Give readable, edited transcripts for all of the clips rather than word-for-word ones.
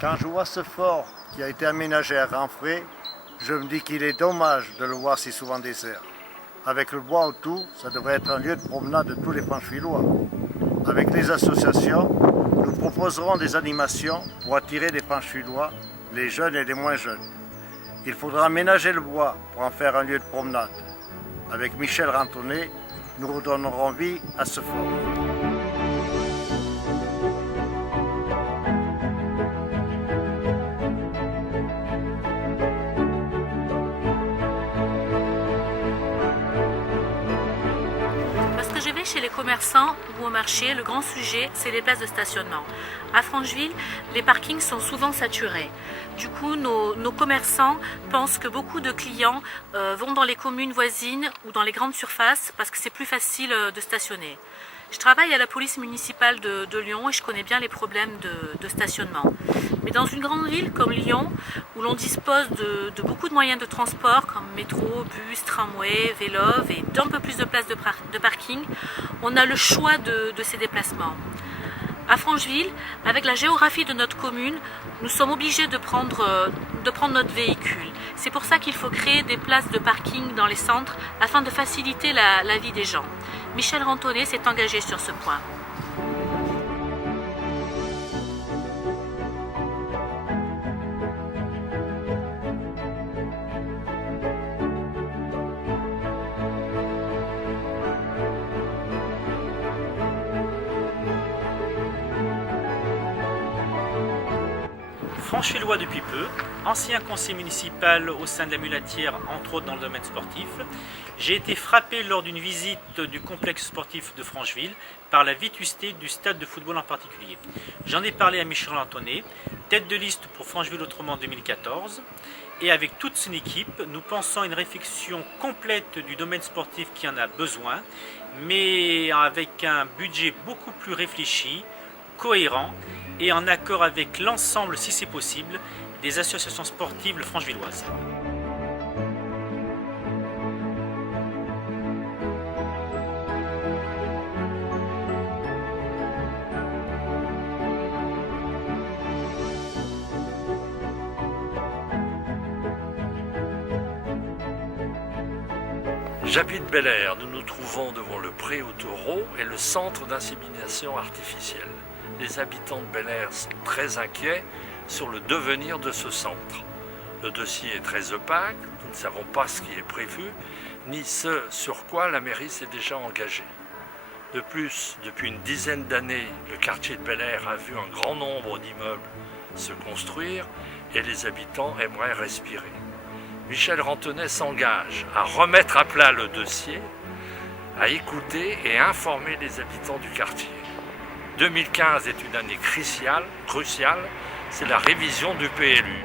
Quand je vois ce fort qui a été aménagé à grands frais, je me dis qu'il est dommage de le voir si souvent désert. Avec le bois autour, ça devrait être un lieu de promenade de tous les Franchvillois. Avec les associations, nous proposerons des animations pour attirer les Franchvillois, les jeunes et les moins jeunes. Il faudra aménager le bois pour en faire un lieu de promenade. Avec Michel Rantonnet, nous redonnerons vie à ce fort. Lorsque je vais chez les commerçants ou au marché, le grand sujet, c'est les places de stationnement. À Francheville, les parkings sont souvent saturés. Du coup, nos commerçants pensent que beaucoup de clients vont dans les communes voisines ou dans les grandes surfaces parce que c'est plus facile de stationner. Je travaille à la police municipale de Lyon et je connais bien les problèmes de stationnement. Mais dans une grande ville comme Lyon, où l'on dispose de beaucoup de moyens de transport comme métro, bus, tramway, vélo et d'un peu plus de places de parking, on a le choix de ces déplacements. À Francheville, avec la géographie de notre commune, nous sommes obligés de prendre notre véhicule. C'est pour ça qu'il faut créer des places de parking dans les centres afin de faciliter la vie des gens. Michel Rantonnet s'est engagé sur ce point. Franchvillois depuis peu, ancien conseiller municipal au sein de la Mulatière, entre autres dans le domaine sportif, j'ai été frappé lors d'une visite du complexe sportif de Francheville par la vétusté du stade de football en particulier. J'en ai parlé à Michel Rantonnet, tête de liste pour Francheville Autrement 2014, et avec toute son équipe, nous pensons à une réflexion complète du domaine sportif qui en a besoin, mais avec un budget beaucoup plus réfléchi, cohérent, et en accord avec l'ensemble, si c'est possible, des associations sportives franchvilloises. J'habite Bel Air, nous nous trouvons devant le pré aux taureaux et le centre d'insémination artificielle. Les habitants de Bel Air sont très inquiets sur le devenir de ce centre. Le dossier est très opaque, nous ne savons pas ce qui est prévu, ni ce sur quoi la mairie s'est déjà engagée. De plus, depuis une dizaine d'années, le quartier de Bel Air a vu un grand nombre d'immeubles se construire et les habitants aimeraient respirer. Michel Rantonnet s'engage à remettre à plat le dossier, à écouter et informer les habitants du quartier. 2015 est une année cruciale, c'est la révision du PLU.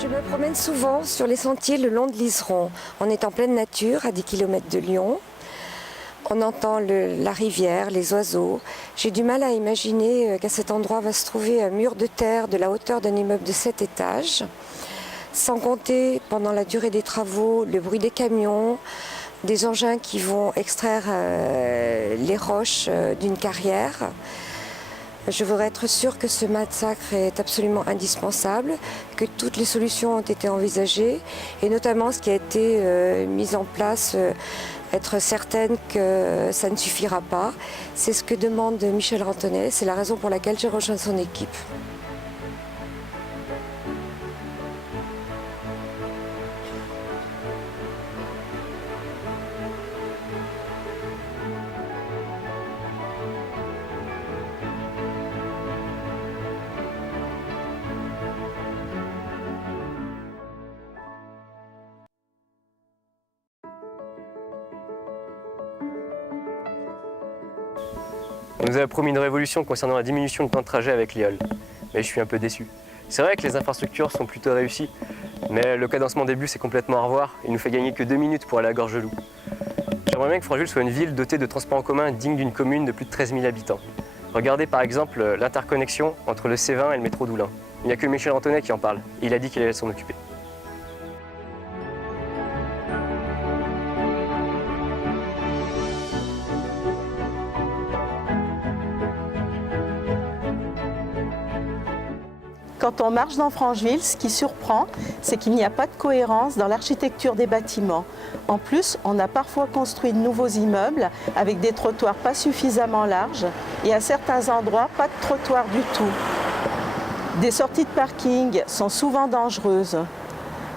Je me promène souvent sur les sentiers le long de l'Iseron. On est en pleine nature, à 10 km de Lyon. On entend la rivière, les oiseaux. J'ai du mal à imaginer qu'à cet endroit va se trouver un mur de terre de la hauteur d'un immeuble de 7 étages. Sans compter, pendant la durée des travaux, le bruit des camions, des engins qui vont extraire les roches d'une carrière. Je voudrais être sûre que ce massacre est absolument indispensable, que toutes les solutions ont été envisagées et notamment ce qui a été mis en place, être certaine que ça ne suffira pas. C'est ce que demande Michel Rantonnet, c'est la raison pour laquelle j'ai rejoint son équipe. On nous avait promis une révolution concernant la diminution de temps de trajet avec l'IOL, mais je suis un peu déçu. C'est vrai que les infrastructures sont plutôt réussies, mais le cadencement des bus est complètement à revoir. Il nous fait gagner que 2 minutes pour aller à Gorgelou. J'aimerais bien que Francheville soit une ville dotée de transports en commun digne d'une commune de plus de 13 000 habitants. Regardez par exemple l'interconnexion entre le C20 et le métro d'Oulin. Il n'y a que Michel Antonet qui en parle. Il a dit qu'il allait s'en occuper. Quand on marche dans Francheville, ce qui surprend, c'est qu'il n'y a pas de cohérence dans l'architecture des bâtiments. En plus, on a parfois construit de nouveaux immeubles avec des trottoirs pas suffisamment larges et à certains endroits, pas de trottoir du tout. Des sorties de parking sont souvent dangereuses.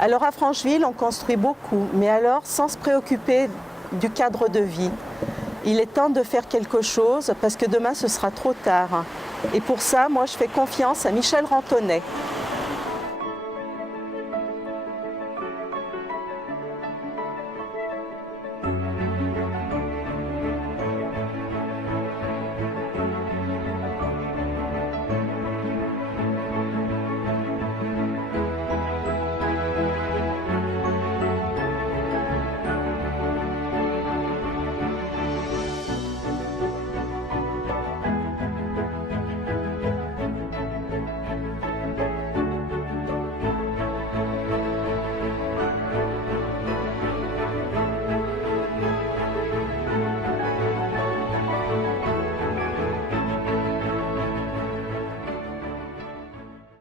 Alors à Francheville, on construit beaucoup, mais alors sans se préoccuper du cadre de vie. Il est temps de faire quelque chose parce que demain ce sera trop tard. Et pour ça, moi je fais confiance à Michel Antonet.